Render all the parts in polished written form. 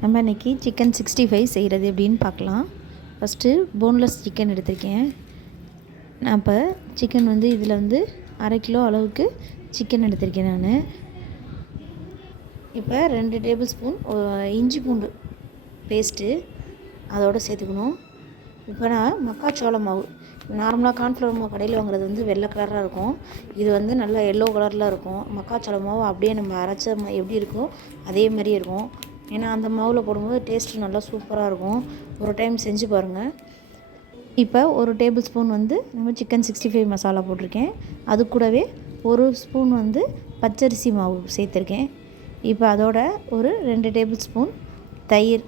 நம்ம இன்றைக்கி சிக்கன் 65 செய்கிறது எப்படின்னு பார்க்கலாம். ஃபஸ்ட்டு போன்லெஸ் சிக்கன் எடுத்திருக்கேன். நான் இப்போ சிக்கன் இதில் 1/2 கிலோ அளவுக்கு சிக்கன் எடுத்திருக்கேன். நான் இப்போ 2 டேபிள் ஸ்பூன் இஞ்சி பூண்டு பேஸ்ட்டு அதோடு சேர்த்துக்கணும். இப்போ நான் மக்காச்சோள மாவு, நார்மலாக கார்ன்ஃப்ளவர் மாவு கடையில் வாங்குறது வெள்ளை கலராக இருக்கும். இது நல்லா எல்லோ கலரில் இருக்கும். மக்காச்சோள மாவு அப்படியே நம்ம அரைச்ச எப்படி இருக்கோ அதே மாதிரி இருக்கும். ஏன்னா அந்த மாவில் போடும்போது டேஸ்ட்டு நல்லா சூப்பராக இருக்கும். ஒரு டைம் செஞ்சு பாருங்கள். இப்போ 1 டேபிள் ஸ்பூன் நம்ம சிக்கன் 65 மசாலா போட்டிருக்கேன். அது கூடவே 1 ஸ்பூன் பச்சரிசி மாவு சேர்த்துருக்கேன். இப்போ அதோட ஒரு 2 டேபிள் ஸ்பூன் தயிர்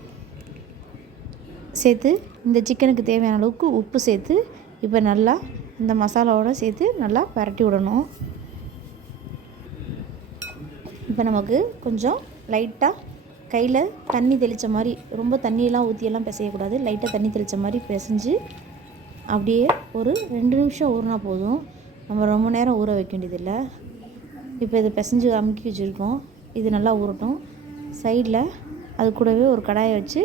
சேர்த்து இந்த சிக்கனுக்கு தேவையான அளவுக்கு உப்பு சேர்த்து இப்போ நல்லா இந்த மசாலாவோடு சேர்த்து நல்லா பரட்டி விடணும். இப்போ நமக்கு கொஞ்சம் லைட்டாக கையில் தண்ணி தெளித்த மாதிரி, ரொம்ப தண்ணியெல்லாம் ஊற்றியெல்லாம் பிசையக்கூடாது. லைட்டாக தண்ணி தெளித்த மாதிரி பிசைஞ்சு அப்படியே ஒரு 2 நிமிஷம் ஊறினா போதும். நம்ம ரொம்ப நேரம் ஊற வைக்க வேண்டியதில்லை. இப்போ இதை பிசைஞ்சு அமுக்கி வச்சுருக்கோம். இது நல்லா ஊறட்டும். சைடில் அது கூடவே ஒரு கடாயை வச்சு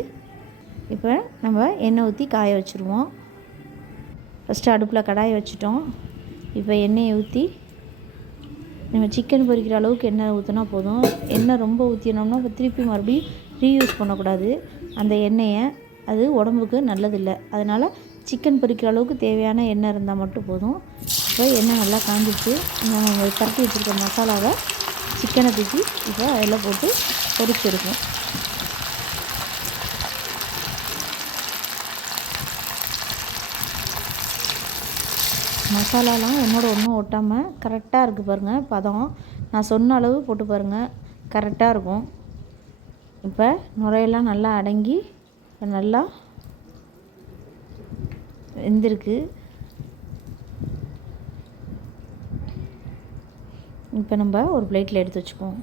இப்போ நம்ம எண்ணெய் ஊற்றி காய வச்சுருவோம். ஃபஸ்ட்டு அடுப்பில் கடாயை வச்சுட்டோம். இப்போ எண்ணெயை ஊற்றி நம்ம சிக்கன் பொரிக்கிற அளவுக்கு எண்ணெய் ஊற்றினா போதும். எண்ணெய் ரொம்ப ஊற்றினோம்னா இப்போ திருப்பி மறுபடியும் ரீயூஸ் பண்ணக்கூடாது. அந்த எண்ணெயை அது உடம்புக்கு நல்லதில்லை. அதனால் சிக்கன் பொரிக்கிற அளவுக்கு தேவையான எண்ணெய் இருந்தால் மட்டும் போதும். இப்போ எண்ணெய் நல்லா காஞ்சிச்சு. நம்ம பரட்டி வச்சுருக்க மசாலாவை சிக்கனை தூக்கி இப்போ அதில் போட்டு பொரிச்செடுக்கும். மசாலாலாம் என்னோட ஒன்றும் ஒட்டாமல் கரெக்டாக இருக்குது பாருங்கள். பதம் நான் சொன்ன அளவு போட்டு பாருங்கள், கரெக்டாக இருக்கும். இப்போ நுரையெல்லாம் நல்லா அடங்கி இப்போ நல்லா வெந்திருக்கு. இப்போ நம்ம ஒரு பிளேட்டில் எடுத்து வச்சுக்குவோம்.